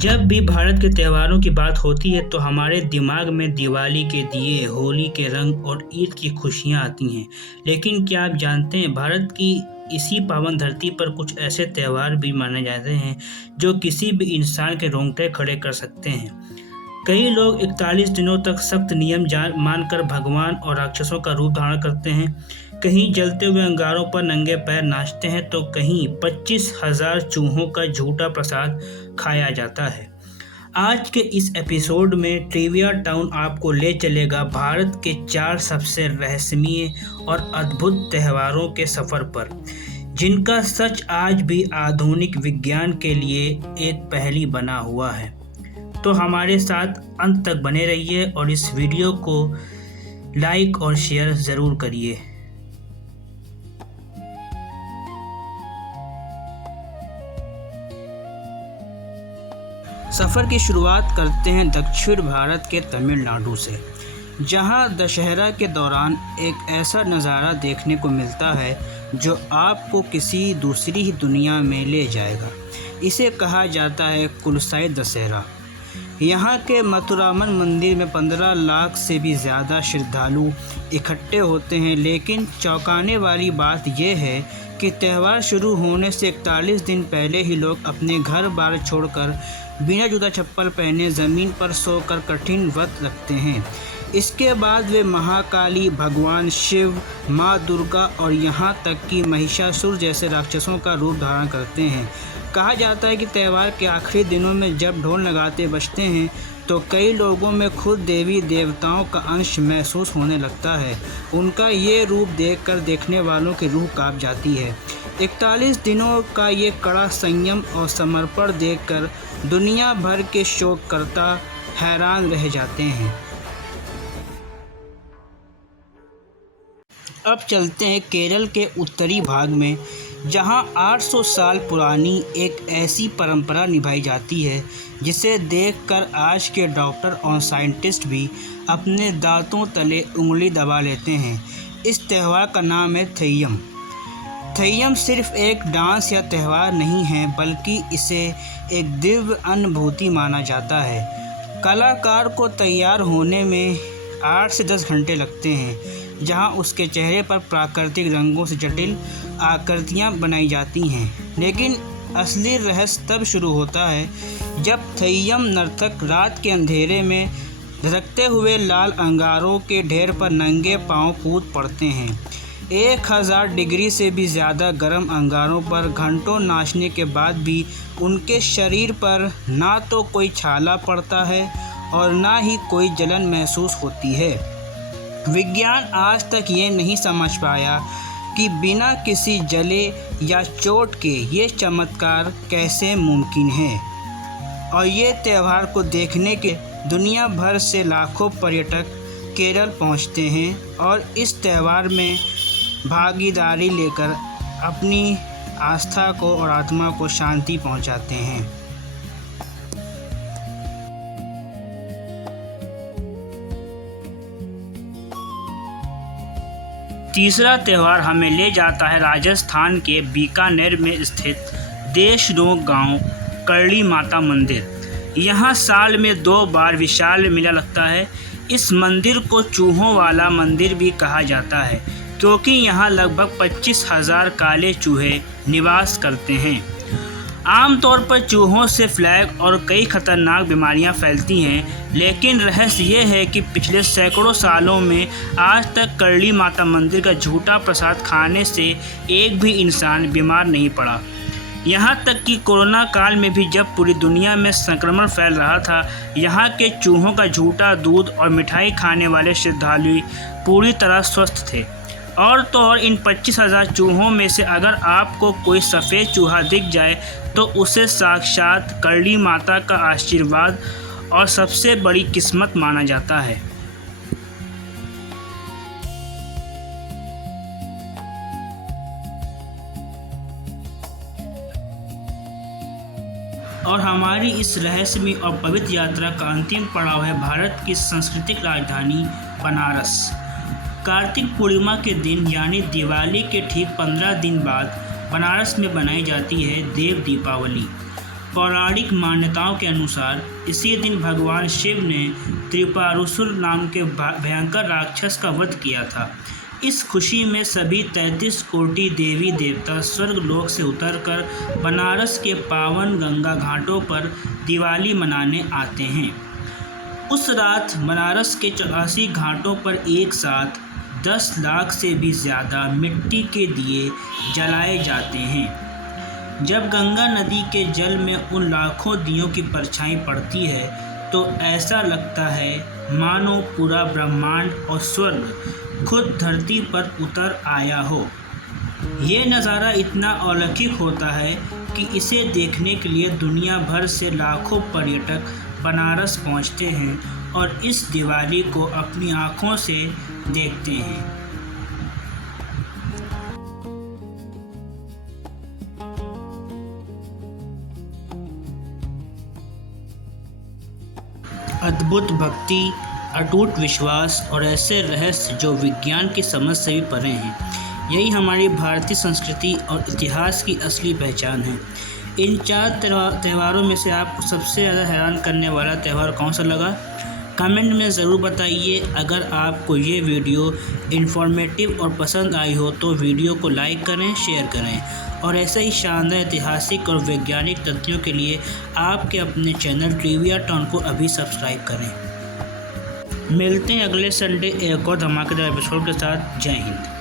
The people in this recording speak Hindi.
जब भी भारत के त्योहारों की बात होती है तो हमारे दिमाग में दिवाली के दिए, होली के रंग और ईद की खुशियां आती हैं। लेकिन क्या आप जानते हैं भारत की इसी पावन धरती पर कुछ ऐसे त्योहार भी माने जाते हैं जो किसी भी इंसान के रोंगटे खड़े कर सकते हैं। कई लोग 41 दिनों तक सख्त नियम जान मानकर भगवान और राक्षसों का रूप धारण करते हैं। कहीं जलते हुए अंगारों पर नंगे पैर नाचते हैं तो कहीं 25,000 चूहों का झूठा प्रसाद खाया जाता है। आज के इस एपिसोड में ट्रिविया टाउन आपको ले चलेगा भारत के 4 सबसे रहस्यमय और अद्भुत त्योहारों के सफर पर, जिनका सच आज भी आधुनिक विज्ञान के लिए एक पहेली बना हुआ है। तो हमारे साथ अंत तक बने रहिए और इस वीडियो को लाइक और शेयर ज़रूर करिए। सफ़र की शुरुआत करते हैं दक्षिण भारत के तमिलनाडु से, जहां दशहरा के दौरान एक ऐसा नज़ारा देखने को मिलता है जो आपको किसी दूसरी ही दुनिया में ले जाएगा। इसे कहा जाता है कुलसाई दशहरा। यहाँ के मथुरामन मंदिर में 15 लाख से भी ज़्यादा श्रद्धालु इकट्ठे होते हैं। लेकिन चौंकाने वाली बात यह है कि त्यौहार शुरू होने से 41 दिन पहले ही लोग अपने घर बार छोड़कर बिना जूता चप्पल पहने ज़मीन पर सोकर कठिन व्रत रखते हैं। इसके बाद वे महाकाली, भगवान शिव, माँ दुर्गा और यहाँ तक कि महिषासुर जैसे राक्षसों का रूप धारण करते हैं। कहा जाता है कि त्यौहार के आखिरी दिनों में जब ढोल नगाते बजते हैं तो कई लोगों में खुद देवी देवताओं का अंश महसूस होने लगता है। उनका ये रूप देखकर देखने वालों की रूह कांप जाती है। 41 दिनों का ये कड़ा संयम और समर्पण देखकर दुनिया भर के शोककर्ता हैरान रह जाते हैं। अब चलते हैं केरल के उत्तरी भाग में, जहां 800 साल पुरानी एक ऐसी परंपरा निभाई जाती है जिसे देखकर आज के डॉक्टर और साइंटिस्ट भी अपने दांतों तले उंगली दबा लेते हैं। इस त्यौहार का नाम है थेय्यम। थेय्यम सिर्फ एक डांस या त्यौहार नहीं है, बल्कि इसे एक दिव्य अनुभूति माना जाता है। कलाकार को तैयार होने में 8 से 10 घंटे लगते हैं, जहां उसके चेहरे पर प्राकृतिक रंगों से जटिल आकृतियां बनाई जाती हैं। लेकिन असली रहस्य तब शुरू होता है जब थेय्यम नर्तक रात के अंधेरे में धधकते हुए लाल अंगारों के ढेर पर नंगे पांव कूद पड़ते हैं। 1000 डिग्री से भी ज़्यादा गर्म अंगारों पर घंटों नाचने के बाद भी उनके शरीर पर ना तो कोई छाला पड़ता है और ना ही कोई जलन महसूस होती है। विज्ञान आज तक ये नहीं समझ पाया कि बिना किसी जले या चोट के ये चमत्कार कैसे मुमकिन है। और ये त्यौहार को देखने के दुनिया भर से लाखों पर्यटक केरल पहुंचते हैं और इस त्यौहार में भागीदारी लेकर अपनी आस्था को और आत्मा को शांति पहुंचाते हैं। तीसरा त्यौहार हमें ले जाता है राजस्थान के बीकानेर में स्थित देशनोक गांव करली माता मंदिर। यहाँ साल में 2 बार विशाल मेला लगता है। इस मंदिर को चूहों वाला मंदिर भी कहा जाता है, क्योंकि यहाँ लगभग 25,000 काले चूहे निवास करते हैं। आमतौर पर चूहों से प्लेग और कई खतरनाक बीमारियां फैलती हैं, लेकिन रहस्य ये है कि पिछले सैकड़ों सालों में आज तक करली माता मंदिर का झूठा प्रसाद खाने से एक भी इंसान बीमार नहीं पड़ा। यहाँ तक कि कोरोना काल में भी जब पूरी दुनिया में संक्रमण फैल रहा था, यहाँ के चूहों का झूठा दूध और मिठाई खाने वाले श्रद्धालु पूरी तरह स्वस्थ थे। और तो और इन 25,000 चूहों में से अगर आपको कोई सफ़ेद चूहा दिख जाए तो उसे साक्षात करली माता का आशीर्वाद और सबसे बड़ी किस्मत माना जाता है। और हमारी इस रहस्यमय और पवित्र यात्रा का अंतिम पड़ाव है भारत की सांस्कृतिक राजधानी बनारस। कार्तिक पूर्णिमा के दिन यानी दिवाली के ठीक 15 दिन बाद बनारस में बनाई जाती है देव दीपावली। पौराणिक मान्यताओं के अनुसार इसी दिन भगवान शिव ने त्रिपुरासुर नाम के भयंकर राक्षस का वध किया था। इस खुशी में सभी 33 कोटि देवी देवता स्वर्गलोक से उतरकर बनारस के पावन गंगा घाटों पर दिवाली मनाने आते हैं। उस रात बनारस के 84 घाटों पर एक साथ 10 लाख से भी ज़्यादा मिट्टी के दिए जलाए जाते हैं। जब गंगा नदी के जल में उन लाखों दियों की परछाई पड़ती है तो ऐसा लगता है मानो पूरा ब्रह्मांड और स्वर्ग खुद धरती पर उतर आया हो। ये नज़ारा इतना अलौकिक होता है कि इसे देखने के लिए दुनिया भर से लाखों पर्यटक बनारस पहुंचते हैं और इस दिवाली को अपनी आँखों से देखते हैं। अद्भुत भक्ति, अटूट विश्वास और ऐसे रहस्य जो विज्ञान की समझ से भी परे हैं, यही हमारी भारतीय संस्कृति और इतिहास की असली पहचान है। इन 4 त्योहारों में से आपको सबसे ज़्यादा हैरान करने वाला त्यौहार कौन सा लगा? कमेंट में ज़रूर बताइए। अगर आपको ये वीडियो इन्फॉर्मेटिव और पसंद आई हो तो वीडियो को लाइक करें, शेयर करें और ऐसे ही शानदार ऐतिहासिक और वैज्ञानिक तथ्यों के लिए आपके अपने चैनल ट्रिविया टाउन को अभी सब्सक्राइब करें। मिलते हैं अगले संडे एक और धमाकेदार एपिसोड के साथ। जय हिंद।